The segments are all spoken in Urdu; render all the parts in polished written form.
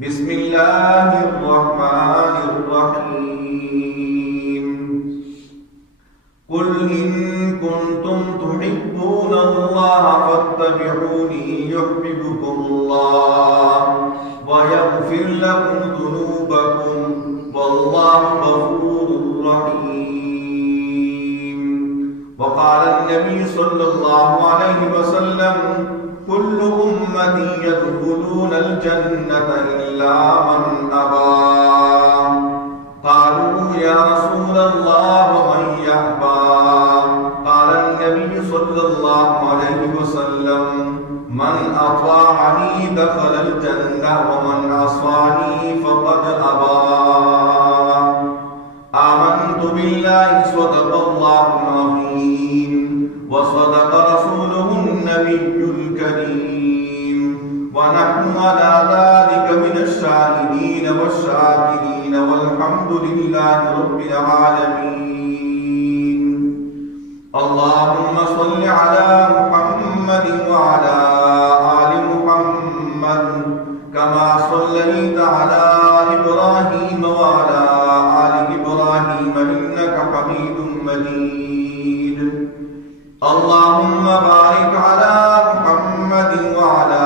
بسم اللہ الرحمن الرحیم قل ان کنتم تحبون اللہ فاتبعونی یحببکم اللہ ویغفر لکم ذنوبکم واللہ غفور رحیم. وقال النبی صلی اللہ علیہ وسلم كل أمتي يدخلون الجنة إلا من أبى. قالوا يا رسول الله ومن يأبى؟ قال النبي صلى الله عليه وسلم من أطاعني دخل الجنة ومن عصاني فقد أبى. آمنت بالله صدق الله العظيم وصدق رسوله النبي الكريم ونحن على ذلك من الشاهدين والشاكرين والحمد لله رب العالمين. اللهم صل على محمد وعلى آل محمد كما صليت على إبراهيم وعلى آل إبراهيم إنك حميد مجيد. اللهم بارك على محمد وعلى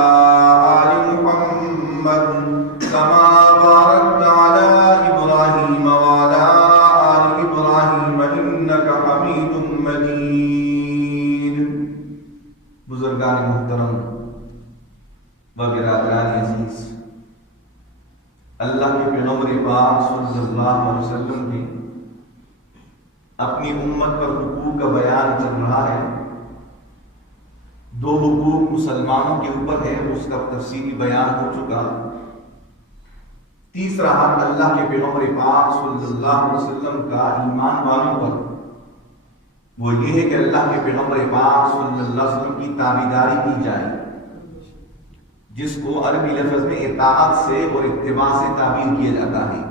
آل محمد كما باركت على إبراهيم وعلى آل إبراهيم إنك حميد مجيد. بزرگان محترم و برادران عزیز، اللہ کے پیغمبر پاک صلی اللہ علیہ وسلم نے اپنی امت پر حقوق کا بیان چل رہا ہے. دو حقوق مسلمانوں کے اوپر ہے، اس کا تفصیلی بیان ہو چکا. تیسرا حق اللہ کے پیغمبر پاک صلی اللہ علیہ وسلم کا ایمان والوں پر، وہ یہ ہے کہ اللہ کے پیغمبر پاک صلی اللہ علیہ وسلم کی تابعداری کی جائے، جس کو عربی لفظ میں اطاعت سے اور اتباع سے تعبیر کیا جاتا ہے.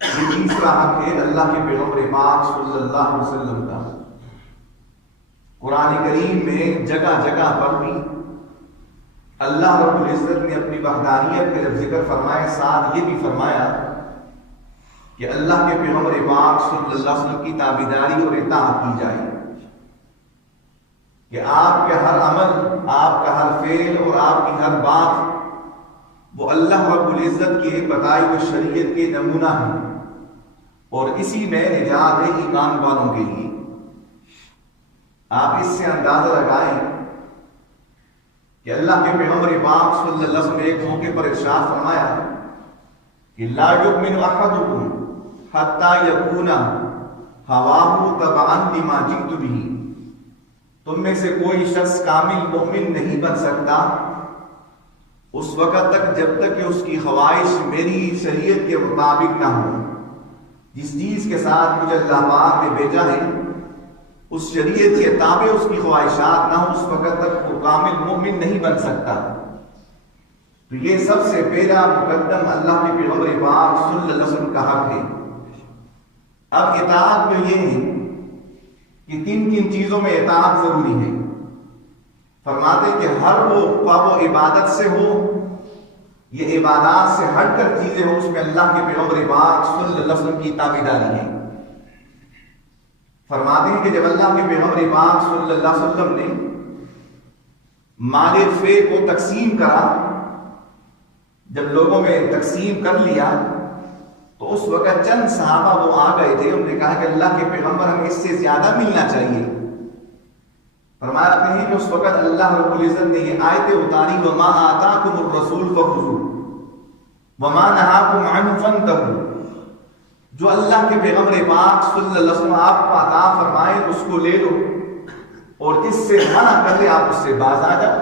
یہ تیسرا حق ہے اللہ کے پیغمبر پاک صلی اللہ علیہ وسلم کا. قرآن کریم میں جگہ جگہ پر بھی اللہ رب العزت نے اپنی وحدانیت کا جب ذکر فرمایا، ساتھ یہ بھی فرمایا کہ اللہ کے پیغمبر پاک صلی اللہ علیہ وسلم کی تابعداری اور اطاعت کی جائے، کہ آپ کا ہر عمل، آپ کا ہر فعل اور آپ کی ہر بات وہ اللہ رب العزت کی بتائی ہوئی شریعت کے نمونہ ہیں، اور اسی میں نجات ہے ایمان والوں کے لیے. آپ اس سے اندازہ لگائیں کہ اللہ کے پیغمبر پاک صلی اللہ علیہ وسلم نے ایک موقع پر ارشاد فرمایا کہ لا یؤمن احدکم حتی یکون ہواہ تبعا لما جئت بہ. تم میں سے کوئی شخص کامل مومن نہیں بن سکتا اس وقت تک جب تک کہ اس کی خواہش میری شریعت کے مطابق نہ ہو. جس چیز کے ساتھ مجھے اللہ پاک نے بھیجا ہے اس شریعت کے تابع اس کی خواہشات نہ ہو، اس وقت تک وہ کامل مومن نہیں بن سکتا. تو یہ سب سے پہلا مقدم اللہ کے پیغمبر پاک صلی اللہ علیہ وسلم کا حق ہے. اب اطاعت میں یہ ہے کہ کن کن چیزوں میں اطاعت ضروری ہے. فرماتے کہ ہر وہ عبادت سے ہو، یہ عبادات سے ہٹ کر چیزیں ہو، اس میں اللہ کے پیغمبر پاک صلی اللہ علیہ وسلم کی تابعداری ہے. فرماتے ہیں کہ جب اللہ کے پیغمبر پاک صلی اللہ علیہ وسلم نے مال فے کو تقسیم کرا، جب لوگوں میں تقسیم کر لیا تو اس وقت چند صحابہ وہ آ گئے تھے، انہوں نے کہا کہ اللہ کے پیغمبر ہمیں اس سے زیادہ ملنا چاہیے. فرماتے ہیں کہ اس وقت اللہ رب العزت نے یہ آیت اتاری وما آتاکم الرسول فخذوہ وما نہاکم عنہ فانتہوا. جو اللہ کے پیغمبر پاک صلی اللہ علیہ وسلم آپ کو عطا فرمائے اس کو لے لو، اور جس سے منع کر دے آپ اس سے باز آ جاؤ.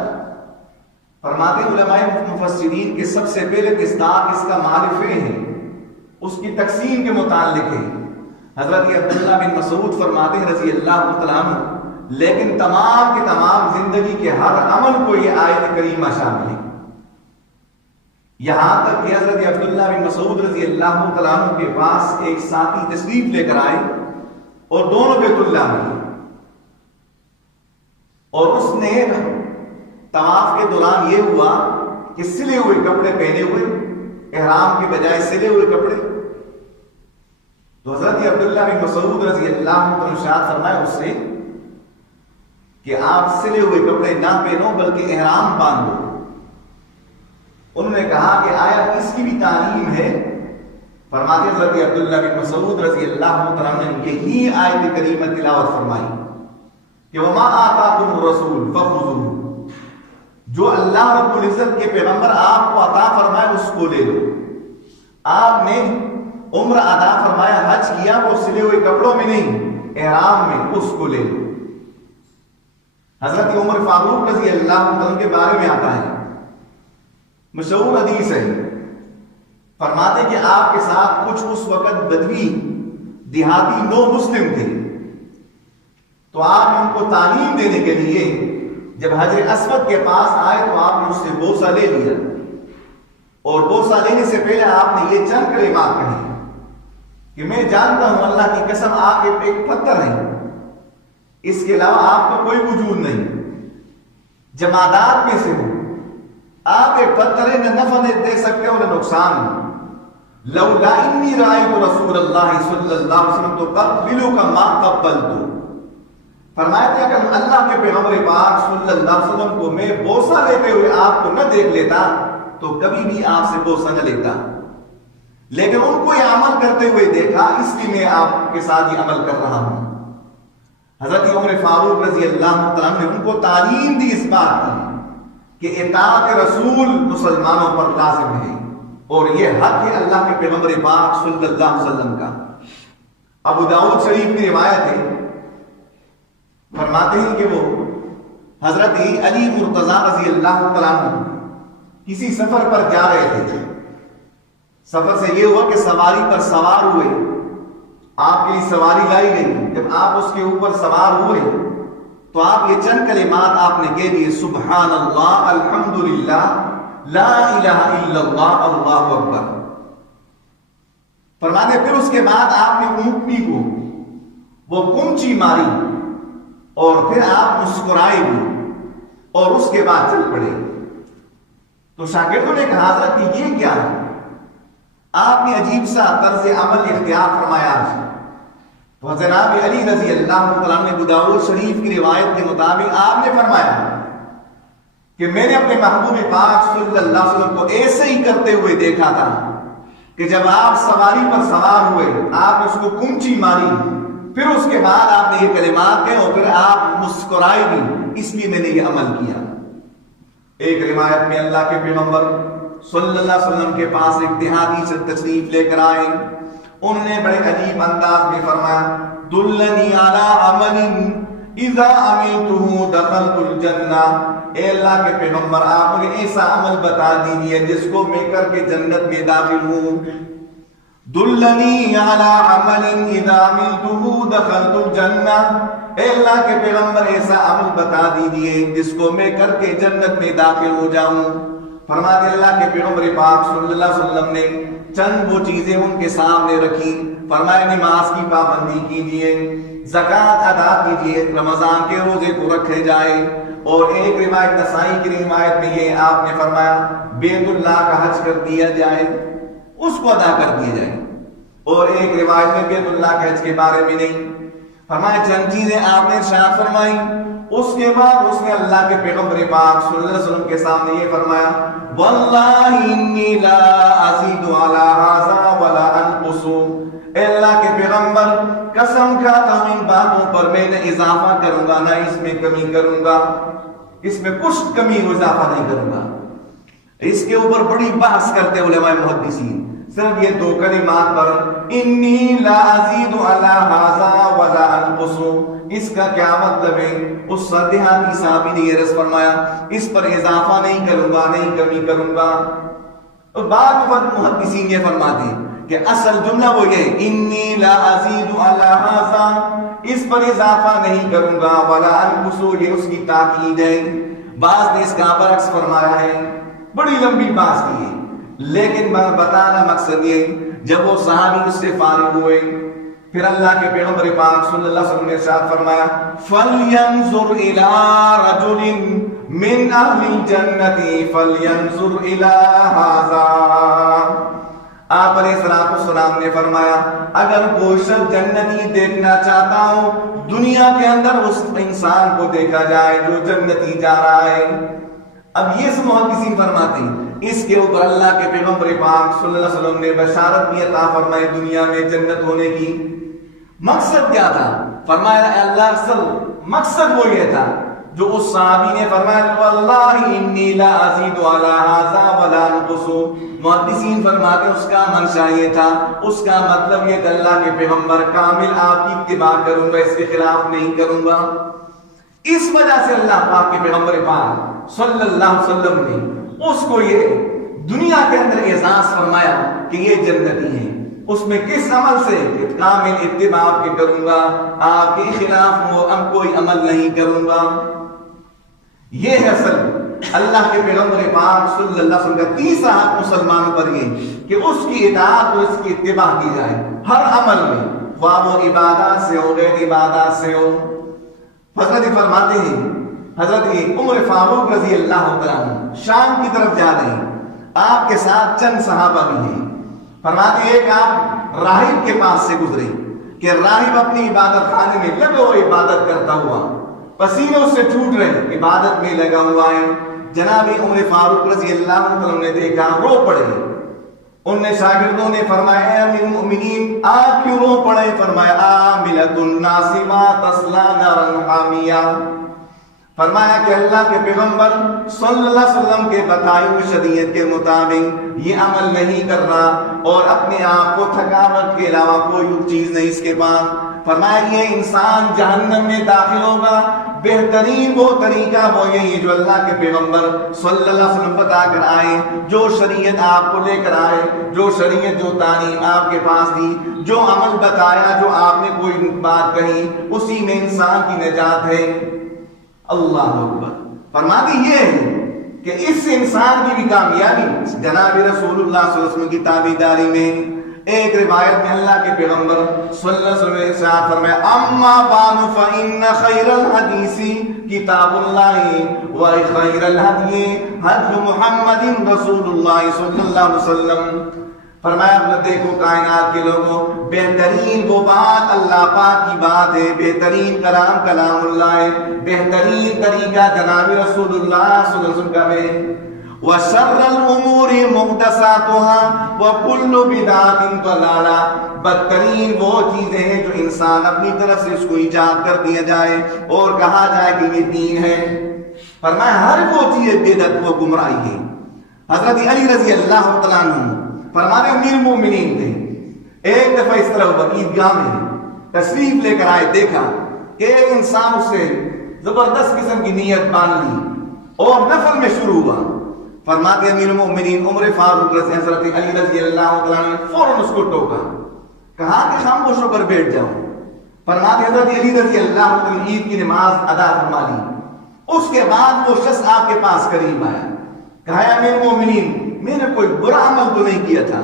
فرماتے علماء مفسرین کے سب سے پہلے مصداق اس کا معرفے ہے، اس کی تقسیم کے متعلق ہے. حضرت عبداللہ بن مسعود فرماتے ہیں رضی اللہ تعالیٰ عنہ، لیکن تمام کے تمام زندگی کے ہر عمل کو یہ آیت کریمہ شامل ہے. یہاں تک کہ حضرت عبداللہ بن مسعود رضی اللہ تعالیٰ عنہ کے پاس ایک ساتھی تشریف لے کر آئے اور دونوں بیت اللہ میں، اور اس نے طواف کے دوران یہ ہوا کہ سلے ہوئے کپڑے پہنے ہوئے، احرام کے بجائے سلے ہوئے کپڑے. تو حضرت عبداللہ بن مسعود رضی اللہ عنہ ارشاد فرمایا اس سے کہ آپ سلے ہوئے کپڑے نہ پہنو بلکہ احرام باندھو. انہوں نے کہا کہ آیا اس کی بھی تعلیم ہے؟ فرماتے حضرت عبداللہ بن مسعود رضی اللہ عنہ نے یہی آیت کریمہ تلاوت فرمائی کہ وما آتاکم الرسول فخذوہ، جو اللہ رب العزت کے پیغمبر آپ کو عطا فرمائے اس کو لے لو. آپ نے عمرہ ادا فرمایا، حج کیا، وہ سلے ہوئے کپڑوں میں نہیں، احرام میں، اس کو لے لو. حضرت عمر فاروق رضی اللہ عنہ کے بارے میں آتا ہے، مشہور حدیث ہے، فرماتے کہ آپ کے ساتھ کچھ اس وقت بدوی دیہاتی نو مسلم تھے. تو آپ نے ان کو تعلیم دینے کے لیے جب حجر اسود کے پاس آئے تو آپ نے اس سے بوسہ لے لیا، اور بوسہ لینے سے پہلے آپ نے یہ چند کلمات کہی کہ میں جانتا ہوں اللہ کی قسم آپ ایک پتھر ہیں، اس کے علاوہ آپ کا کوئی وجود نہیں، جمادات میں سے ہو، آپ ایک پتھر ہیں، نہ نفع دے سکتے ہو نہ نقصان. لولا انی رأیت رسول اللہ صلی اللہ علیہ وسلم تو قبلک ما قبلت. فرمایا کہ اگر اللہ کے پیغمبر پاک صلی اللہ علیہ وسلم کو میں بوسہ لیتے ہوئے آپ کو نہ دیکھ لیتا تو کبھی بھی آپ سے بوسہ نہ لیتا، لیکن ان کو یہ عمل کرتے ہوئے دیکھا، اس لیے میں آپ کے ساتھ یہ عمل کر رہا ہوں. حضرت عمر فاروق رضی اللہ عنہ نے ان کو تعلیم دی اس بات کی کہ اطاعت رسول مسلمانوں پر لازم ہے، اور یہ حق ہے اللہ کے پیغمبر پاک صلی اللہ علیہ وسلم کا. ابو داؤد شریف کی روایت ہے، فرماتے ہیں کہ وہ حضرت علی مرتضی رضی اللہ عنہ کسی سفر پر جا رہے تھے. سفر سے یہ ہوا کہ سواری پر سوار ہوئے، آپ کے لیے سواری لائی گئی. جب آپ اس کے اوپر سوار ہوئے تو آپ یہ چند کلمات آپ نے کہہ دیے، سبحان اللہ، الحمدللہ، لا الہ الا اللہ، اللہ اکبر. فرماتے پھر اس کے بعد آپ نے اونٹنی کو وہ کمچی ماری اور پھر آپ مسکرائے بھی اور اس کے بعد چل پڑے. تو شاگردوں نے کہا حضرت کہ یہ کیا ہے؟ آپ نے عجیب سا طرز عمل اختیار فرمایا. تو جناب علی رضی اللہ عنہ نے ابو داؤد شریف کی روایت کے مطابق آپ نے فرمایا کہ میں نے اپنے محبوب پاک صلی اللہ علیہ وسلم کو ایسے ہی کرتے ہوئے دیکھا تھا کہ جب آپ سواری پر سوار ہوئے آپ نے اس کو کمچی ماری، پھر اس کے بعد آپ نے یہ کلمات کہے اور پھر آپ مسکرائے بھی، اس لیے میں نے یہ عمل کیا. ایک روایت میں اللہ کے پیغمبر صلی اللہ علیہ وسلم کے پاس ایک دیہاتی سے تشریف لے کر آئے. انہوں نے بڑے عجیب انداز میں فرمایا، دلنی علی عمل اذا عملته دخلت الجنہ. اے اللہ کے پیغمبر آپ مجھے ایسا عمل بتا دیجئے جس کو میں کر کے جنت میں داخل ہوں. دلنی علی عمل اذا عملته دخلت الجنہ. اے اللہ کے پیغمبر ایسا عمل بتا دیجئے جس کو میں کر کے جنت میں داخل ہو جاؤں. فرماتے اللہ کے پیغمبر پاک صلی اللہ علیہ وسلم نے چند وہ چیزیں ان کے سامنے رکھی. فرمایا نماز کی پابندی کیجئے، زکوٰۃ ادا کیجئے، رمضان کے روزے کو رکھے جائے، اور ایک روایت نسائی کی روایت میں یہ آپ نے فرمایا بیت اللہ کا حج کر دیا جائے، اس کو ادا کر دیا جائے. اور ایک روایت میں بیت اللہ کے حج کے بارے میں نہیں فرمایا. چند چیزیں آپ نے ارشاد فرمائی. اس کے بعد اس نے اللہ کے پیغمبر پاک صلی اللہ علیہ وسلم کے سامنے یہ فرمایا، واللہ انی لا ازید علی ھذا ولا انقص. اے اللہ کے پیغمبر قسم کھاتا ہوں ان باتوں پر میں نہ اضافہ کروں گا نہ اس میں کمی کروں گا، اس میں کچھ کمی و اضافہ نہیں کروں گا. اس کے اوپر بڑی بحث کرتے علماء محدثین صرف یہ دو کلمات پر، انی لا ازید علی ھذا ولا انقص، اس کا کیا مطلب ہے؟ اس دیہاتی صحابی نے یہ رس فرمایا اس پر اضافہ نہیں کروں گا نہیں کمی کروں گا. اور بعض محدثین یہ فرماتے ہیں کہ اصل جملہ وہ یہ انی لا ازید علی ھذا، اس پر اضافہ نہیں کروں گا، ولا انقص، یہ اس کی تاکید ہے. بعض نے اس کا برعکس فرمایا ہے. بڑی لمبی بات کی ہے، لیکن بتانا مقصد یہ جب وہ صحابی اس سے فارغ ہوئے پھر اللہ کے پیغمبر پاک صلی اللہ علیہ وسلم نے ارشاد فرمایا فَلْيَنْظُرْ إِلَىٰ رَجُلٍ مِّنْ أَهْلِ الْجَنَّةِ فَلْيَنْظُرْ إِلَىٰ هَٰذَا۔ آپ علیہ السلام نے فرمایا اگر کوئی شخص جنتی دیکھنا چاہتا ہو دنیا کے اندر اس انسان کو دیکھا جائے جو جنتی جا رہا ہے۔ اب یہ سب محدثین فرماتے ہیں اس کے اوپر اللہ کے پیغمبر پاک صلی اللہ علیہ وسلم نے بشارت بھی عطا فرمائی دنیا میں جنت ہونے کی۔ مقصد کیا تھا؟ فرمایا اللہ اصل مقصد وہ یہ تھا جو اس صحابی نے فرمایا واللہ انی لا ازید علی ھذا ولا انقص۔ محدثین فرماتے اس کا منشا یہ تھا، اس کا مطلب یہ کہ اللہ کے پیغمبر کامل آپ کی اتباع کروں گا، اس کے خلاف نہیں کروں گا۔ اس وجہ سے اللہ پاک کے پیغمبر پاک صلی اللہ علیہ وسلم نے اس کو یہ دنیا کے اندر اعزاز فرمایا کہ یہ جنتی ہیں۔ اس میں کس عمل سے؟ کہ کامل اتباع آپ کے کروں گا، آپ کے خلاف کوئی عمل نہیں کروں گا۔ یہ ہے اصل اللہ کے پیغمبر پاک صلی اللہ علیہ وسلم کا تیسرا حق مسلمانوں پر یہ کہ اس کی اطاعت اور اس کی اتباع کی جائے ہر عمل میں، خواہ وہ عبادات سے ہو غیر عبادات سے ہو۔ حضرت فرماتے ہیں حضرت عمر فاروق رضی اللہ عنہ شام کی طرف جا رہے ہیں، آپ کے ساتھ چند صحابہ بھی ہیں۔ فرماتے ہیں کہ آپ راہب کے پاس سے گزرے کہ راہب اپنی عبادت خانے میں لگا ہوا عبادت کرتا ہوا، پسینے اس سے چھوٹ رہے، عبادت میں لگا ہوا ہے۔ جناب عمر فاروق رضی اللہ عنہ نے دیکھا، رو پڑے۔ ان نے شاگردوں نے فرمایا اے امیر المؤمنین آپ کیوں رو پڑے؟ فرمایا عاملۃ ناصبہ تصلیٰ نارا حامیہ۔ فرمایا کہ اللہ کے پیغمبر صلی اللہ علیہ وسلم کے بتائی ہوئی شریعت کے مطابق یہ عمل نہیں کر رہا اور اپنے آپ کو تھکاوٹ کے علاوہ کوئی چیز نہیں اس کے پاس۔ فرمایا یہ انسان جہنم میں داخل ہوگا، بہترین وہ طریقہ وہ یہی جو اللہ کے پیغمبر صلی اللہ علیہ وسلم بتا کر آئے، جو شریعت آپ کو لے کر آئے، جو شریعت جو تعلیم آپ کے پاس دی، جو عمل بتایا، جو آپ نے کوئی بات کہی، اسی میں انسان کی نجات ہے۔ اللہ اکبر۔ فرماتی یہ ہے کہ اس انسان کی بھی کامیابی جناب رسول اللہ صلی اللہ علیہ وسلم کی تابعداری میں۔ ایک روایت میں اللہ کے پیغمبر صلی اللہ علیہ وسلم نے ارشاد فرمایا اما بعد فإن خیر الحدیث کتاب اللہ و خیر الہدی ہدی محمد رسول اللہ صلی اللہ علیہ وسلم۔ فرمایا دیکھو کائنات کے لوگوں، بہترین وہ بات اللہ پاک کی بات ہے، بہترین کلام کلام اللہ ہے، بہترین طریقہ جناب رسول اللہ صلی اللہ علیہ وسلم کا ہے۔ وَشَرَّ الْأُمُورِ مُحْدَثَاتُهَا وَكُلُّ بِدْعَةٍ ضَلَالَةٍ۔ بدترین وہ چیزیں ہیں جو انسان اپنی طرف سے اس کو ایجاد کر دیا جائے اور کہا جائے کہ یہ دین ہے۔ فرمایا ہر وہ چیز بدعت وہ گمراہی ہے۔ حضرت علی رضی اللہ تعالیٰ عنہ فرمانے امیر المومنین تھے، ایک دفعہ اس طرح ہوا عیدگاہ میں تشریف لے کر آئے، دیکھا کہ ایک انسان اس سے زبردست قسم کی نیت باندھ لی اور نفل میں شروع ہوا۔ فرماتے امیر المؤمنین عمر فاروق رضی حضرت علی رضی اللہ عنہ نے فوراً اس کو ٹوکا، کہا کہ خاموش ہو کر بیٹھ جاؤ۔ فرماتے حضرت علی رضی اللہ عنہ نے عید کی نماز ادا فرما لی۔ اس کے بعد وہ شخص آپ کے پاس قریب آیا، کہا امیر المؤمنین میں نے کوئی برا عمل تو نہیں کیا تھا،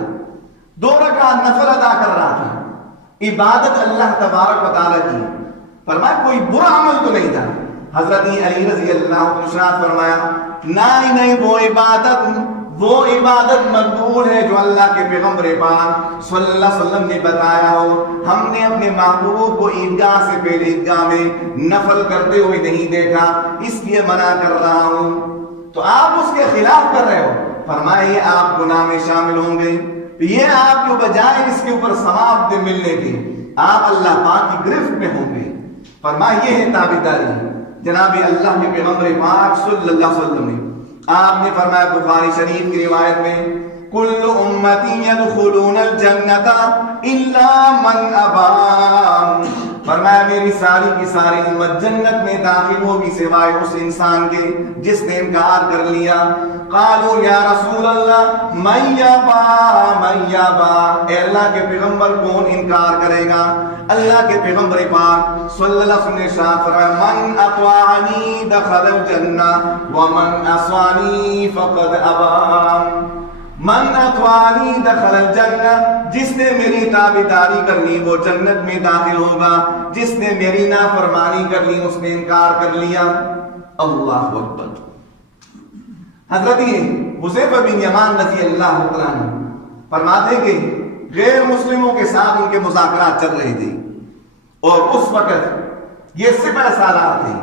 2 رکعت نفل ادا کر رہا تھا، عبادت اللہ تبارک و تعالیٰ کی۔ فرمایا کوئی برا عمل تو نہیں تھا۔ حضرت علی رضی اللہ عنہ ارشاد فرمایا نہیں وہ عبادت مقبول ہے جو اللہ کے پیغمبر پاک صلی اللہ علیہ وسلم نے بتایا ہو۔ ہم نے اپنے محبوب کو عیدگاہ سے پہلے عیدگاہ میں نفل کرتے ہوئے نہیں دیکھا، اس لیے منع کر رہا ہوں۔ تو آپ اس کے خلاف کر رہے ہو۔ فرمایا یہ آپ گناہ میں شامل ہوں گے، یہ آپ کے بجائے اس کے اوپر ثواب ملنے کے آپ اللہ پاک کی گرفت میں ہوں گے۔ فرمایا یہ ہے تابعداری جناب اللہ کے پیغمبر پاک صلی اللہ علیہ وسلم نے۔ آپ نے فرمایا بخاری شریف کی روایت میں کل امتی یدخلون الجنت الا من ابا۔ فرمایا میری ساری کی ساری امت جنت میں داخل ہوگی سوائے اس انسان کے جس نے انکار کر لیا۔ قالوا یا رسول اللہ من یابا، اے اللہ کے پیغمبر کون انکار کرے گا؟ اللہ کے پیغمبر پاک صلی اللہ علیہ وسلم نے ارشاد فرمایا من اطاعنی دخل الجنہ ومن عصانی فقد ابا۔ من اطوانی دخل الجنہ، جس نے میری تابعداری کر لی وہ جنت میں داخل ہوگا، جس نے میری نافرمانی کر لی اس نے انکار کر لیا۔ اللہ اکبر۔ حضرت حذیفہ بن یمان رضی اللہ عنہ فرماتے کہ غیر مسلموں کے ساتھ ان کے مذاکرات چل رہے تھے، اور اس وقت یہ سپہ سالار تھے،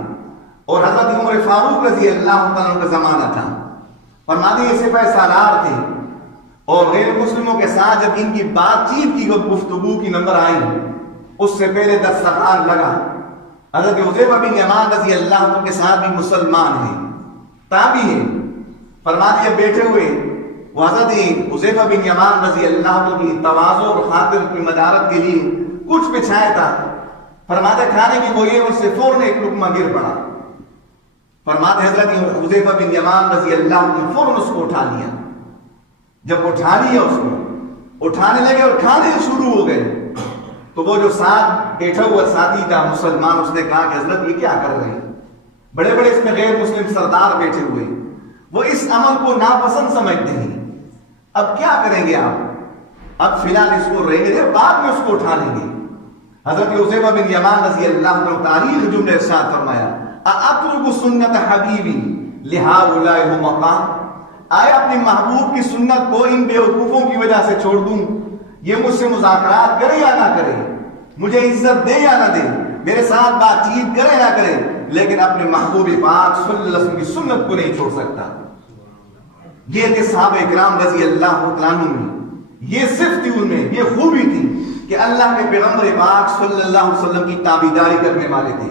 اور حضرت عمر فاروق رضی اللہ عنہ کا زمانہ تھا۔ فرماتے یہ سپہ سالار تھے، اور غیر مسلموں کے ساتھ جب ان کی بات چیت کی گفتگو کی نمبر آئی، اس سے پہلے دسترخوان لگا۔ حضرت حذیفہ بن یمان رضی اللہ عنہ کے ساتھ بھی مسلمان ہیں، تابعی ہیں۔ فرماتے بیٹھے ہوئے وہ حضرت حذیفہ بن یمان رضی اللہ عنہ کی تواضع اور خاطر کی مدارت کے لیے کچھ بچھایا تھا۔ فرماتے کھانے کی گوئی ان سے فوراً ایک لقمہ گر پڑا۔ فرماتے حضرت حذیفہ بن یمان رضی اللہ عنہ نے فوراً اس کو اٹھا لیا۔ جب اٹھا لیا اس کو اٹھانے لگے اور کھانے شروع ہو گئے، تو وہ جو ساتھ بیٹھا ہوا ساتھی تھا مسلمان، اس نے کہا کہ حضرت یہ کیا کر رہے ہیں؟ بڑے بڑے اس میں غیر مسلم سردار بیٹھے ہوئے، وہ اس عمل کو ناپسند سمجھتے ہیں، اب کیا کریں گے آپ؟ اب فی الحال اس کو رہنے دیں، بعد میں اس کو اٹھا لیں گے۔ حضرت حذیفہ بن یمان رضی اللہ عنہ تاریخ جملے ارشاد فرمایا، اَأَتْرُكُ سُنَّةَ حَبِيبٍ لِهَٰؤُلَاءِ مَقَامٍ، آیا اپنے محبوب کی سنت کو ان بیوقوفوں کی وجہ سے چھوڑ دوں؟ یہ مجھ سے مذاکرات کرے یا نہ کرے، مجھے عزت دے یا نہ دے، میرے ساتھ بات چیت کرے نہ کرے، لیکن اپنے محبوب پاک صلی اللہ علیہ وسلم کی سنت کو نہیں چھوڑ سکتا۔ یہ تھے صحابہ اکرام رضی اللہ عنہ میں، یہ صرف تھی ان میں، یہ خوبی تھی کہ اللہ کے پیغمبر پاک صلی اللہ علیہ وسلم کی تابعداری کرنے والے تھے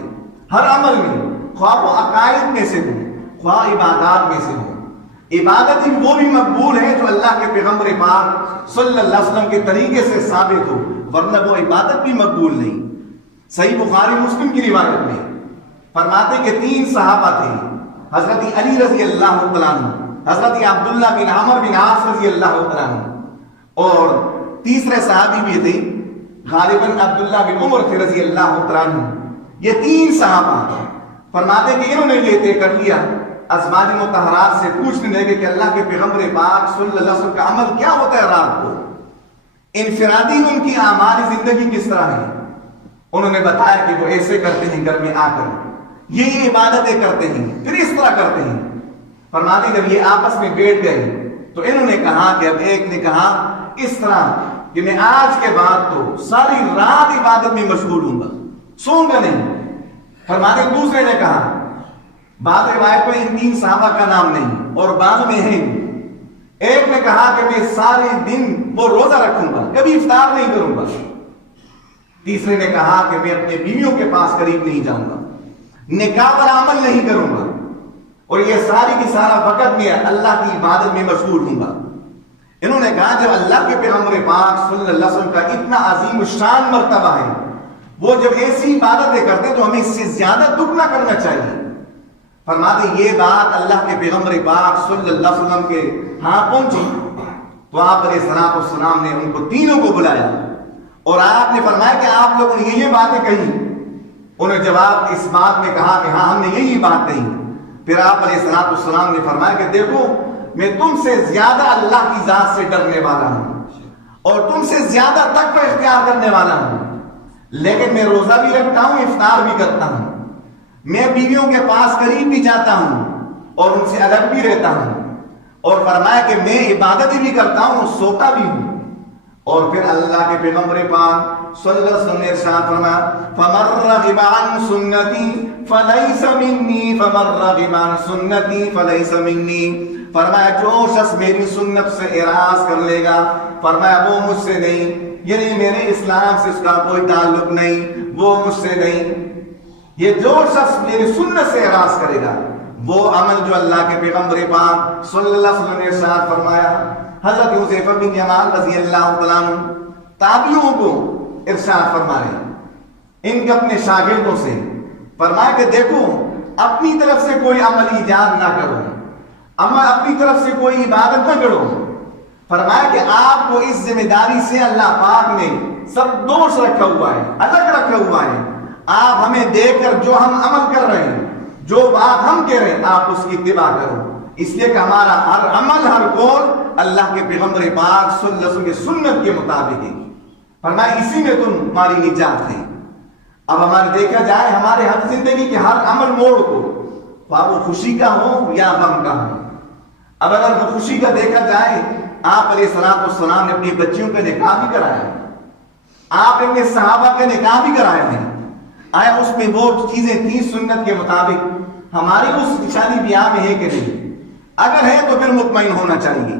ہر عمل میں، خواہ وہ عقائد میں سے ہو، خواہ عبادات میں سے ہو۔ عبادت ہی وہ بھی مقبول ہے جو اللہ کے پیغمبر پاک صلی اللہ علیہ وسلم کے طریقے سے ثابت ہو، ورنہ وہ عبادت بھی مقبول نہیں۔ صحیح بخاری مسلم کی روایت میں فرماتے کہ 3 صحابہ تھے، حضرت علی رضی اللہ عنہ، حضرت عبداللہ بن عمر بن عاص رضی اللہ عنہ، اور تیسرے صحابی بھی تھے غالباً عبداللہ بن عمر تھے رضی اللہ عنہ۔ یہ 3 صحابہ فرماتے کہ انہوں نے یہ طے کر لیا، ازواج مطہرات سے پوچھنے لگے کہ اللہ کے پیغمبر پاک صلی اللہ علیہ وسلم کا عمل کیا ہوتا ہے رات کو، انفرادی ان کی اعمال زندگی کس طرح ہے؟ انہوں نے بتایا کہ وہ ایسے کرتے ہیں گھر میں آ کر یہ عبادتیں کرتے ہیں، پھر اس طرح کرتے ہیں۔ فرماتے جب یہ آپس میں بیٹھ گئے تو انہوں نے کہا کہ اب ایک نے کہا اس طرح کہ میں آج کے بعد تو ساری رات عبادت میں مشغول ہوں گا، سوؤں گا نہیں۔ فرماتے دوسرے نے کہا، بعض روایت میں ان 3 صحابہ کا نام نہیں اور بعض میں ہے، ایک نے کہا کہ میں سارے دن وہ روزہ رکھوں گا، کبھی افطار نہیں کروں گا۔ تیسرے نے کہا کہ میں اپنے بیویوں کے پاس قریب نہیں جاؤں گا، نکاح والا عمل نہیں کروں گا، اور یہ ساری کی سارا وقت میں اللہ کی عبادت میں مشغول ہوں گا۔ انہوں نے کہا جب اللہ کے پیغمبر پاک صلی اللہ علیہ وسلم کا اتنا عظیم الشان مرتبہ ہے، وہ جب ایسی عبادتیں کرتے تو ہمیں اس سے زیادہ دکھ نہ کرنا چاہیے۔ فرماتے یہ بات اللہ کے پیغمبر پاک صلی اللہ علیہ وسلم کے ہاں پہنچی تو آپ علیہ الصلوۃ والسلام نے ان کو تینوں کو بلایا اور آپ نے فرمایا کہ آپ لوگوں نے یہ باتیں کہی۔ انہوں نے جواب اس بات میں کہا کہ ہاں ہم نے یہی بات کہی۔ پھر آپ علیہ الصلوۃ والسلام نے فرمایا کہ دیکھو میں تم سے زیادہ اللہ کی ذات سے ڈرنے والا ہوں اور تم سے زیادہ تقوی اختیار کرنے والا ہوں، لیکن میں روزہ بھی رکھتا ہوں، افطار بھی کرتا ہوں، میں بیویوں کے پاس قریب بھی جاتا ہوں اور ان سے الگ بھی رہتا ہوں، اور فرمایا کہ میں عبادت بھی کرتا ہوں، سوتا بھی ہوں۔ اور پھر اللہ کے پیغمبر پاک صلی اللہ علیہ وسلم نے ارشاد فرمایا فَمَن رَغِبَ عَن سُنَّتِي فَلَيْسَ مِنِّي فَمَن رَغِبَ عَن سُنَّتِي فَلَيْسَ مِنِّي، فرمایا جو شخص میری سنت سے اعراض کر لے گا فرمایا وہ مجھ سے نہیں، یعنی میرے اسلام سے اس کا کوئی تعلق نہیں، وہ مجھ سے نہیں۔ یہ جو شخص میری سنت سے اعراض کرے گا وہ عمل جو اللہ کے پیغمبر پاک صلی اللہ علیہ وسلم نے ارشاد فرمایا۔ حضرت حذیفہ بن یمان رضی اللہ عنہ تابعیوں کو ارشاد فرما رہے ہیں ان کے اپنے شاگردوں سے، فرمایا کہ دیکھو اپنی طرف سے کوئی عمل ایجاد نہ کرو، اپنی طرف سے کوئی عبادت نہ کرو، فرمایا کہ آپ کو اس ذمہ داری سے اللہ پاک نے سب دوش رکھا ہوا ہے، الگ رکھا ہوا ہے۔ آپ ہمیں دیکھ کر جو ہم عمل کر رہے ہیں، جو بات ہم کہہ رہے ہیں، آپ اس کی اتباع کرو، اس لیے کہ ہمارا ہر عمل ہر قول اللہ کے پیغمبر پاک صلی اللہ علیہ وسلم کی سنت کے مطابق ہے. فرمایا اسی میں تمہاری نجات ہے. اب ہمارے دیکھا جائے ہمارے ہر زندگی کے ہر عمل موڑ کو وہ خوشی کا ہو یا غم کا ہو. اب اگر وہ خوشی کا دیکھا جائے آپ علیہ السلام نے اپنی بچیوں کا نکاح بھی کرایا ہے, آپ نے صحابہ کا نکاح بھی کرایا ہے. آیا اس میں وہ چیزیں تھیں سنت کے مطابق ہماری اس شادی بیاہ میں ہے کہ نہیں؟ اگر ہے تو پھر مطمئن ہونا چاہیے.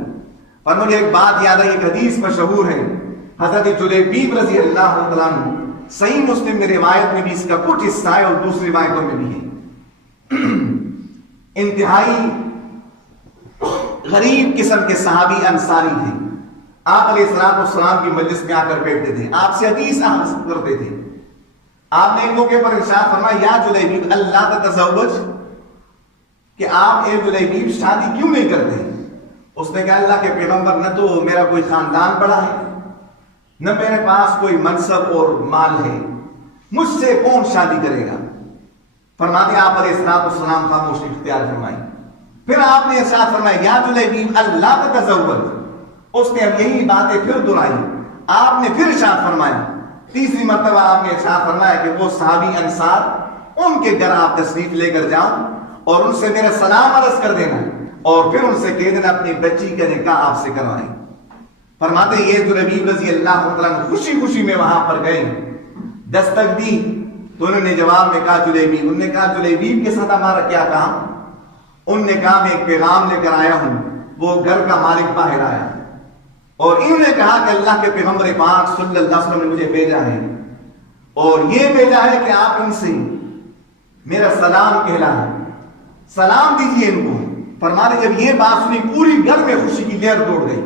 پر مجھے ایک بات یاد ہے, ایک حدیث مشہور ہے حضرت جلیبیب رضی اللہ عنہ, صحیح مسلم میں روایت میں بھی اس کا کچھ حصہ ہے اور دوسری روایتوں میں بھی ہے. انتہائی غریب قسم کے صحابی انصاری تھے. آپ علیہ السلام کی مجلس میں آ کر بیٹھتے تھے, آپ سے حدیث کرتے تھے. آپ نے ایک موقع پر ارشاد فرمایا یا جلیبیب اللہ تتزوج, کہ آپ اے جلیبیب شادی کیوں نہیں کرتے؟ اس نے کہا اللہ کے پیغمبر نہ تو میرا کوئی خاندان بڑا ہے نہ میرے پاس کوئی منصب اور مال ہے, مجھ سے کون شادی کرے گا؟ فرماتے آپ علیہ السلام خاموشی اختیار فرمائی. پھر آپ نے ارشاد فرمایا یا جلیبیب اللہ تتزوج. اس نے اب یہی باتیں پھر دہرائی. آپ نے پھر ارشاد فرمایا, تیسری مرتبہ آپ نے ارشاد فرمایا کہ وہ صحابی انصار ان کے گھر آپ تشریف لے کر جاؤ اور ان سے میرا سلام عرض کر دینا اور پھر ان سے کہہ دینا اپنی بچی کا نکاح آپ سے کروائیں. فرماتے یہ جلیبیب رضی اللہ عنہ خوشی خوشی میں وہاں پر گئے, دستک دی تو انہوں نے جواب میں کہا جلیبیب. انہوں نے کہا جلیبیب کے ساتھ ہمارا کیا کام؟ انہوں نے کہا میں ایک پیغام لے کر آیا ہوں, وہ گھر کا مالک باہر آیا اور انہوں نے کہا کہ اللہ کے پیغمبر پاک صلی اللہ علیہ وسلم نے مجھے بھیجا ہے اور یہ بھیجا ہے کہ آپ ان سے میرا سلام کہلائیں, سلام دیجیے ان کو. فرماتے جب یہ بات سنی پوری گھر میں خوشی کی لہر دوڑ گئی.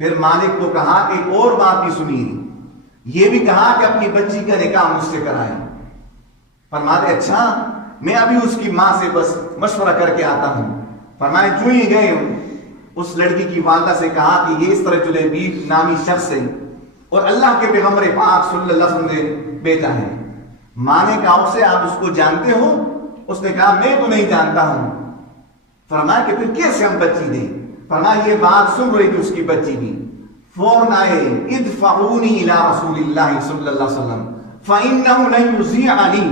پھر مالک کو کہا کہ ایک اور بات بھی سنیے, یہ بھی کہا کہ اپنی بچی کا نکاح مجھ سے کرائیں. فرماتے اچھا میں ابھی اس کی ماں سے بس مشورہ کر کے آتا ہوں. فرمائے جو ہی گئے اس لڑکی کی والدہ سے کہا کہ یہ اس طرح جلیبیب نامی شخص ہے اور اللہ کے پیغمبر پاک صلی اللہ علیہ وسلم نے بھیجا ہے. ماں نے کہا اسے آپ اس کو جانتے ہو؟ اس نے کہا میں تو نہیں جانتا ہوں. فرمایا کہ پھر کیسے ہم بچی دیں؟ فرمایا یہ بات سن رہی تھی اس کی بچی بھی. فوراً آئے ادفعونی الی رسول اللہ صلی اللہ علیہ وسلم فإنہ لن یضیعنی.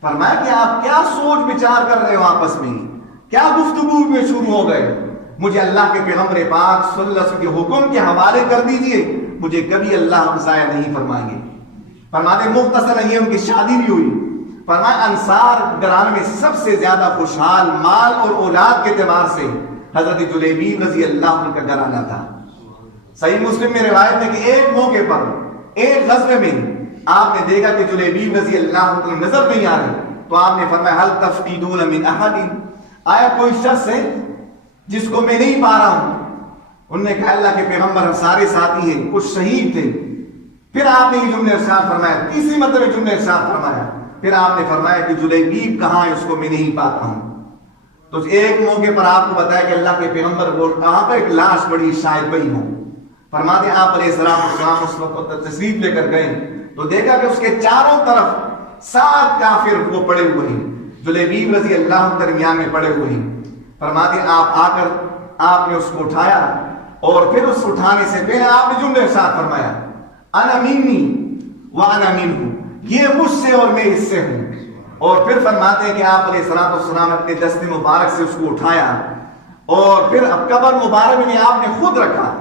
فرمایا کہ آپ کیا سوچ بچار کر رہے ہو آپس میں, کیا گفتگو میں شروع ہو گئے؟ مجھے اللہ کے پیغمبر پاک صلی اللہ علیہ وسلم کے حکم کے حوالے کر دیجئے, مجھے کبھی اللہ ہم ضائع نہیں فرمائیں گے. فرماتے مختصر یہ ان کی شادی بھی ہوئی. فرمایا انصار گھرانے میں سب سے زیادہ خوشحال مال اور اولاد کے اعتبار سے حضرت جلیبیب رضی اللہ عنہ کا گھرانہ تھا. صحیح مسلم میں روایت ہے کہ ایک موقع پر ایک غزوے میں آپ نے دیکھا کہ جلیبیب رضی اللہ عنہ نظر نہیں آ رہے تو آپ نے فرمایا هل تفقدون من احد, آیا کوئی شخص ہے جس کو میں نہیں پا رہا ہوں؟ انہوں نے کہا اللہ کے پیغمبر سارے ساتھی ہیں, کچھ شہید تھے. پھر آپ نے یہ جملے ارشاد فرمایا, تیسری مرتبہ جملے ارشاد فرمایا. پھر آپ نے فرمایا کہ جلیبیب کہاں ہے, اس کو میں نہیں پاتا ہوں. تو ایک موقع پر آپ کو بتایا کہ اللہ کے پیغمبر وہ کہاں پر ایک لاش بڑی شاید وہی ہو. فرماتے آپ علیہ السلام اس وقت تشریف لے کر گئے تو دیکھا کہ اس کے چاروں طرف 7 کافر وہ پڑے ہوئے ہیں, جلیبیب رضی اللہ عنہ درمیان میں پڑے ہوئے ہیں. فرماتے آپ آ کر آپ نے اس کو اٹھایا اور پھر اس اٹھانے سے پہلے آپ نے جملے ارشاد فرمایا انا منی وانا منہ, یہ مجھ سے اور میں اس سے ہوں. اور پھر فرماتے ہیں کہ آپ علیہ السلام اپنے دست مبارک سے اس کو اٹھایا اور پھر اب قبر مبارک میں آپ نے خود رکھا.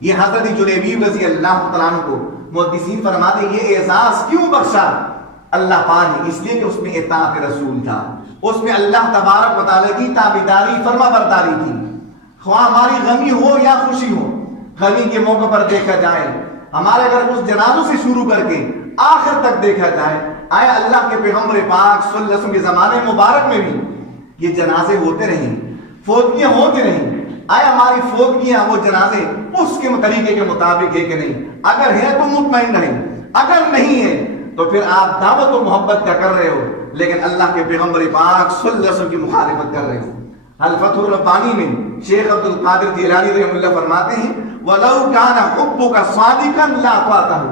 یہ حضرت جلیبیب رضی اللہ تعالیٰ عنہ کو محدثین فرماتے ہیں یہ اعزاز کیوں بخشا اللہ پاک نے؟ اس لیے کہ اس میں اطاعت رسول تھا, اس میں اللہ تبارک و تعالیٰ کی تابعداری فرما برداری تھی. خواہ ہماری غمی ہو یا خوشی ہو, غمی کے موقع پر دیکھا جائے, ہمارے اگر اس جنازوں سے شروع کر کے آخر تک دیکھا جائے, آیا اللہ کے پیغمبر پاک صلی اللہ علیہ وسلم کے زمانے مبارک میں بھی یہ جنازے ہوتے رہیں, فوتگیاں ہوتی رہیں. آیا ہماری فوتگیاں وہ جنازے اس کے طریقے کے مطابق ہے کہ نہیں؟ اگر ہے تو مطمئن رہیں, اگر نہیں ہے تو پھر آپ دعوت و محبت کا کر رہے ہو لیکن اللہ کے پیغمبر پاک صلی اللہ علیہ وسلم کی مخالفت کر رہے ہو. الفتح الربانی میں شیخ عبد القادر جیلانی رحمہ اللہ فرماتے ہیں وَلَوْ كَانَ حُبُّكَ صَادِقًا لَأَطَعْتَهُ,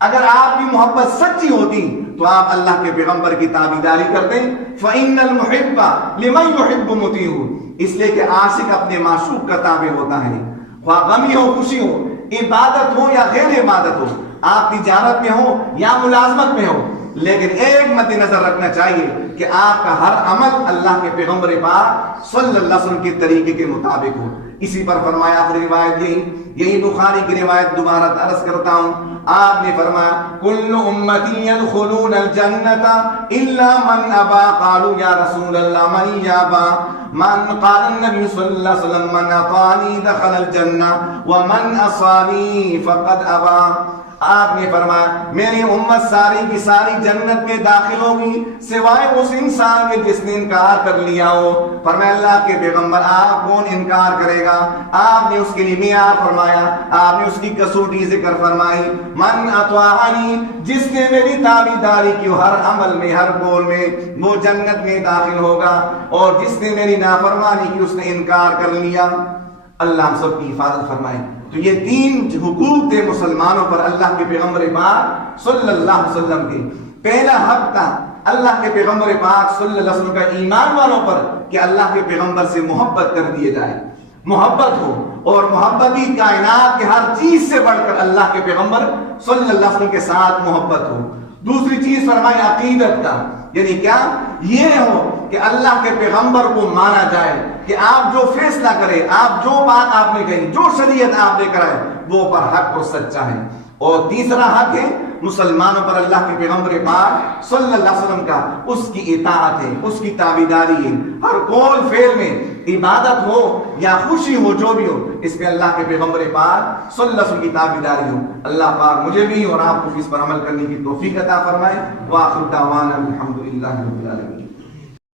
اگر آپ کی محبت سچی ہوتی تو آپ اللہ کے پیغمبر کی تابعداری کرتے. فَإِنَّ الْمُحِبَّ لِمَنْ يُحِبُّ مُطِيعٌ, اس لیے کہ عاشق اپنے معشوق کا تابع ہوتا ہے، خواہ غمی ہو خوشی ہو، عبادت ہو یا غیر عبادت ہو، آپ تجارت میں ہو یا ملازمت میں ہو، لیکن ایک مد نظر رکھنا چاہیے کہ آپ کا ہر عمل اللہ کے پیغمبر پاک صلی اللہ علیہ وسلم کے طریقے کے مطابق ہو۔ اسی پر فرمایا آخری روایت یہی بخاری کی روایت دوبارہ عرض کرتا ہوں، آپ نے فرمایا کل امتی يدخلون الجنت الا من ابا، قالوا یا رسول اللہ من یابا، من قال النبی صلی اللہ علیہ وسلم من اطاعنی دخل الجنہ ومن عصانی فقد ابا۔ آپ نے فرمایا میری امت ساری کی ساری جنت میں داخل ہوگی سوائے اس انسان کے جس نے انکار کر لیا ہو۔ فرمایا اللہ کے پیغمبر آپ کون انکار کرے گا؟ آپ نے اس کے لیے معیار فرمایا، آپ نے اس کی کسوٹی ذکر فرمائی، من اطاعنی، جس نے میری تابعداری کی ہر عمل میں ہر قول میں وہ جنت میں داخل ہوگا، اور جس نے میری نافرمانی کی اس نے انکار کر لیا۔ اللہ ہم سب کی حفاظت فرمائے۔ تو یہ تین حقوق تھے مسلمانوں پر اللہ کے پیغمبر پاک صلی اللہ علیہ وسلم کے۔ پہلا حق تھا اللہ کے پیغمبر پاک صلی اللہ علیہ وسلم کا ایمان والوں پر کہ اللہ کے پیغمبر سے محبت کر دیے جائے، محبت ہو، اور محبت ہی کائنات کے ہر چیز سے بڑھ کر اللہ کے پیغمبر صلی اللہ علیہ وسلم کے ساتھ محبت ہو۔ دوسری چیز فرمائی عقیدت کا، یعنی کیا یہ ہو کہ اللہ کے پیغمبر کو مانا جائے کہ آپ جو فیصلہ کرے، آپ جو بات آپ نے کہی، جو شریعت آپ نے کرائے وہ پر حق اور سچا ہے۔ اور تیسرا حق ہے مسلمانوں پر اللہ کے پیغمبر پاک صلی اللہ علیہ وسلم کا اس کی اطاعت ہے، اس کی تابعداری ہے، ہر قول فعل میں عبادت ہو یا خوشی ہو جو بھی ہو اس پہ اللہ کے پیغمبر پاک صلی اللہ علیہ وسلم کی تابعداری ہو۔ اللہ پاک مجھے بھی اور آپ کو اس پر عمل کرنے کی توفیق عطا فرمائے۔ وآخر دعوانا الحمدللہ رب العالمین۔